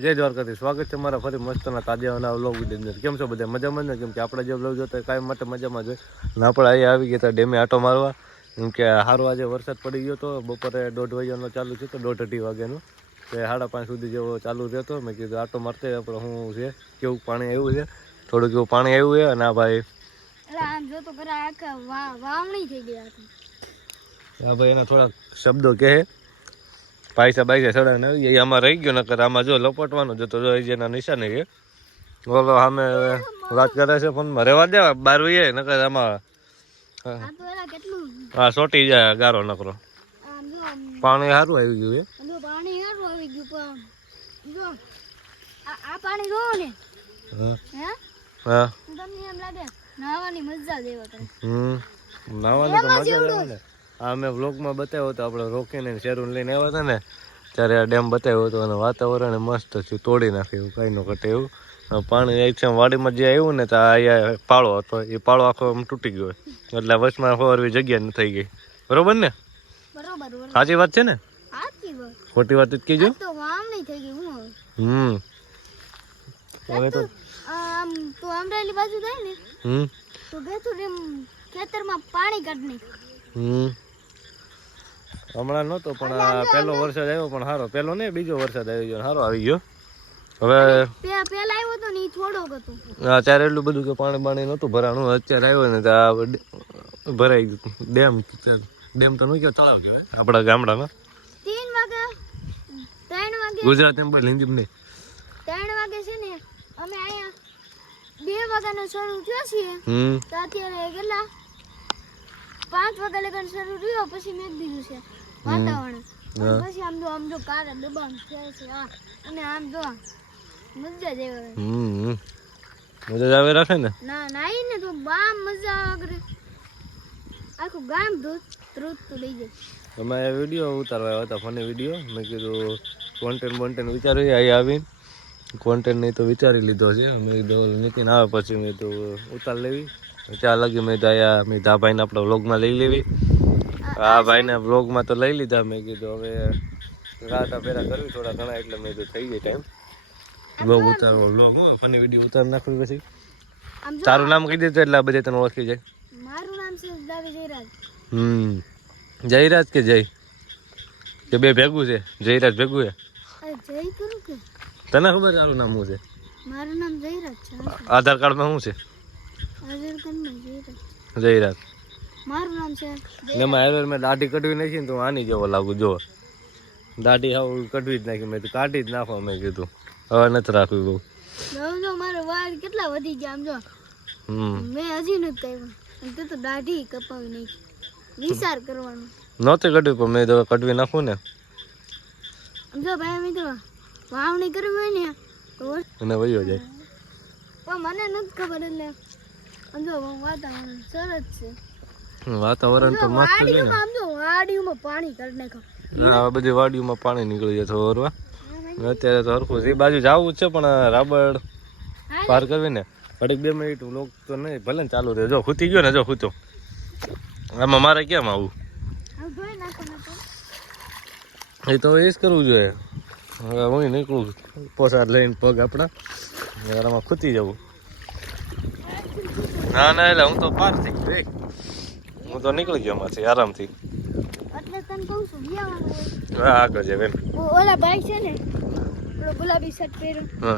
જય દ્વારકાથી સ્વાગત છે મારા ફરી મસ્તના તાજિયાના વ્લોગ અંદર. કેમ છો બધા મજામાં ને? કેમ કે આપણે જે વ્લોગ જોતા કાયમ માટે મજામાં જ હોય અને આપણે અહીંયા આવી ગયા હતા ડેમે આટો મારવા. કેમ કે સારો આજે વરસાદ પડી ગયો હતો. બપોરે 1:30 વાગ્યાનો ચાલુ થયો તો 2:30 વાગ્યાનો તે 5:30 સુધી જેવો ચાલુ રહેતો. મેં કીધું આટો મારતે આપણે શું છે, કેવું પાણી આવ્યું છે, થોડુંક એવું પાણી આવ્યું છે. અને આ ભાઈ એના થોડાક શબ્દો કહે પૈસા ચડાવીને આવી આમાં રહી ગયો. નકર આમાં જો લપટવાનો જતો જેના નિશાની છે. બોલો સામે વાત કરે છે ફોનમાં, રહેવા દેવા 12 વાગે. નકર આમાં હા સોટી જાય ગારો નકરો. પાણી સારું આવી ગયું નાવાની તો મજા આવે ને. આ મેં વ્લોગમાં બતાવ્યો હતો, આપણે રોકીને શેરું લઈને આવ્યા હતા ને ત્યારે આ ડેમ બતાવ્યો હતો. અને વાતાવરણ મસ્ત છે, તોડી નાખે એવું કાંઈ ન ઘટે એવું. પાણી એક છે વાડીમાં જે આવ્યું ને તો અહીંયા પાળો હતો, એ પાળો આખો આમ તૂટી ગયો એટલે વચમાં ફરવી જગ્યા ન થઈ ગઈ. બરોબર ને? સાચી વાત છે ને? ખોટી વાત જ કીજો. હવે તો અમરેલી બાજુ જાય ને તો ખેતરમાં પાણી કાઢી હમણાં નહોતો પણ આ પહેલો વરસાદ આવ્યો પણ સારો. પહેલો ને બીજો વરસાદ આવી ગયો, સારો આવી ગયો. હવે પહેલા આવ્યો તો ને થોડોક હતો. હા ત્યારે એટલું બધું કે પાણી નહોતું ભરાણું. અત્યારે આવ્યો ને તો ભરાઈ ગયું. ડેમ તો નહીં કે તળાવ કહેવાય આપણા ગામડામાં. 3 વાગે ગુજરાતી બોલ, હિન્દી નહીં. 3 વાગે છે ને અમે અહીંયા 2 વાગ્યાનો શરૂ થયો છીએ તો અત્યારે કેટલા 5 વાગ્યા લગન શરૂ થયો. પછી મેં દીધું છે વાતાવરણ. પછી આમ જો કાળા દબાણ થાય છે અને આમ જો મજા જ આવે. મજા આવે રાખે ને ના ને તો બા મજા આવે. આખું ગામ ધૂત લઈ જાય. અમે વિડીયો ઉતારવા આવ્યા હતા, ફની વિડીયો. મેં કીધું કોન્ટેન્ટ વિચાર્યું અહીં આવીને કોન્ટેન્ટ નહીં તો વિચારી લીધો છે. મેં કીધું નીતિન આવે પછી મેં તો ઉતાર લેવી. ત્યાં લગી મેં આ ભાઈને આપણે વ્લોગમાં લઈ લેવી. આ ભાઈને વ્લોગમાં તો લઈ લીધા. મેં કીધું હવે રાતા ફેરા કરવી થોડા ઘણા એટલે મેં તો થઈ ગઈ ટાઈમ વ્લોગ ઉતારવો. વ્લોગ ફની વિડીયો ઉતારી નાખવી. પછી તારું નામ કહી દીધું એટલે આ બધે તને ઓળખી જાય. મારું નામ છે જયરાજ. જયરાજ કે જય કે બે ભેગું છે? જયરાજ ભેગું છે. જય કરું કે તને ખબર તારું નામ શું છે? મારું નામ જયરાજ છે. આધાર કાર્ડમાં શું છે? આધાર કાર્ડમાં જયરાજ. મારું નામ છે. એમાં હવે મેં દાઢી કઢવી નાખી ને તો આની જેવો લાગુ. જો દાઢી હાવ કઢવી જ નાખી. મેં તો કાઢી જ નાખો. મેં કીધું હવે નથી રાખવી બહુ. જો મારો વાળ કેટલા વધી ગયા આમ જો. મેં હજી નથી કર્યું તો દાઢી કપાવી નાખી. વિચાર કરવાનો નહોતી કઢવી પણ મેં તો કઢવી નાખું ને. જો ભાઈ મિત્રો વાવણી કરવી હોય ને તો અને વયો જાય પણ મને નથી ખબર. એટલે જો વાતાવરણ સરસ છે. વાતાવરણ તો મસ્ત છે ને. વાડીઓમાં પાણી કરી નાખો. હા બધી વાડીઓમાં પાણી નીકળી જાય થોડું. અત્યારે તો હરખું એ બાજુ જવું છે પણ રાબડ પાર કરવી ને ઘડીક 2 મિનિટ લોક તો નહીં ભલે ને ચાલુ રહે. જો ખૂતી ગયો ને, જો ખૂતો આમાં મારે કેમ આવું? એ તો એ જ કરવું જોઈએ. હવે હું નીકળું પોસાદ લઈને પગ આપણા આમાં ખૂતી જવું. ના એટલે હું તો પાર થઈ ગયો. હું તો નીકળી ગયો એમાંથી આરામથી. એટલે તને કહું છું આગળ છે બેન. ઓલા ભાઈ છે ને ગુલાબી શર્ટ પહેર્યો.